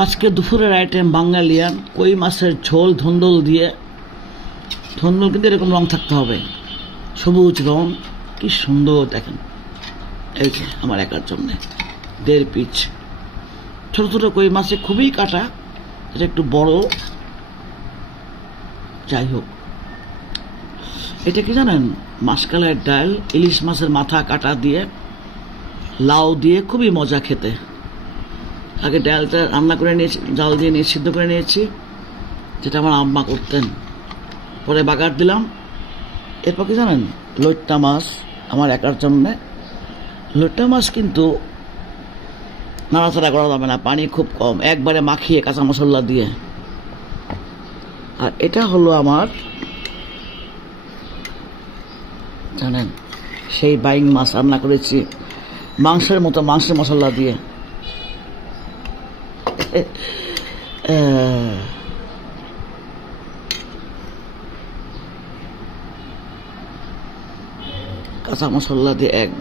আজকে দুপুরের আইটেম বাঙালিয়ান কই মাছের ঝোল ধন্দল দিয়ে। ধন্দল কিন্তু এরকম রং থাকতে হবে, সবুজ রং, কি সুন্দর দেখেন। এই যে আমার একার জন্যে 1.5 পিস ছোটো ছোটো কই মাছে, খুবই কাটা, এটা একটু বড়। যাই হোক, এটা কি জানেন, মাসকালের ডাল, ইলিশ মাছের মাথা কাটা দিয়ে, লাউ দিয়ে, খুবই মজা খেতে। আগে ডালটা রান্না করে নিয়েছি, জাল দিয়ে নিয়ে সিদ্ধ করে নিয়েছি, যেটা আমার আম্মা করতেন। পরে বাগার দিলাম। এরপর কি জানেন, লইট্টা মাছ আমার একার জন্যে। লইট্টা মাছ কিন্তু নাড়াচাড়া করা যাবে না, পানি খুব কম, একবারে মাখিয়ে কাঁচা মশলা দিয়ে। আর এটা হলো আমার জানেন সেই বাইং মাছ, রান্না করেছি মাংসের মতো, মাংসের মশলা দিয়ে। কাঁচা মশলা দিয়ে একবার